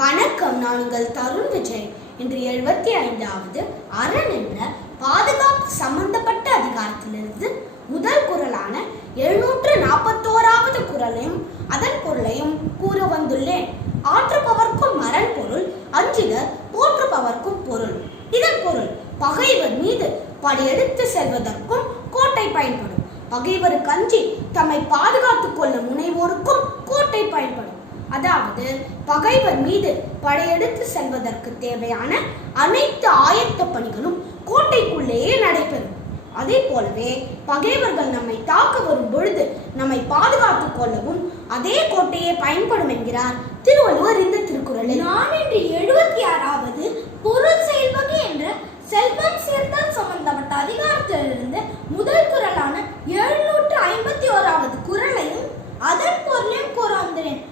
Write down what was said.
வணக்கம். நான் உங்கள் தருண் விஜய். இன்று 75வது அரண் என்ற பாதுகாப்பு சம்பந்தப்பட்ட அதிகாரத்திலிருந்து முதல் குறளான 741வது குறளையும் அதன் பொருளையும் கூற வந்துள்ளேன். ஆற்றுபவர்க்கும் அரண் பொருள், அஞ்சுதல் போற்றுபவர்க்கும் பொருள். இதன் பொருள், பகைவர் மீது படையெடுத்து செல்வதற்கும் கோட்டை பயன்படும். பகைவருக்கு அஞ்சி தம்மை பாதுகாத்துக் கொள்ள முனைவோருக்கும் கோட்டை பயன்படும். அதாவது பகைவர் மீது படையெடுத்து செல்வதற்கு தேவையான அனைத்து ஆயத்த பணிகளும் கோட்டைக்குள்ளேயே நடைபெறும். அதே போலவே பகைவர்கள் நம்மை தாக்க வரும் பொழுது நம்மை பாதுகாத்துக் கொள்ளவும் அதே கோட்டையே பயன்படும் என்கிறார் திருவள்ளுவர் இந்த திருக்குறளில். நான் இன்று 76வது பொருள் செயல்வகை என்ற செல்வம் சேர்த்தல் சம்பந்தப்பட்ட அதிகாரத்திலிருந்து முதல் குறளான 751வது குறளையும் அதன் பொருளையும் கூற வந்துள்ளேன்.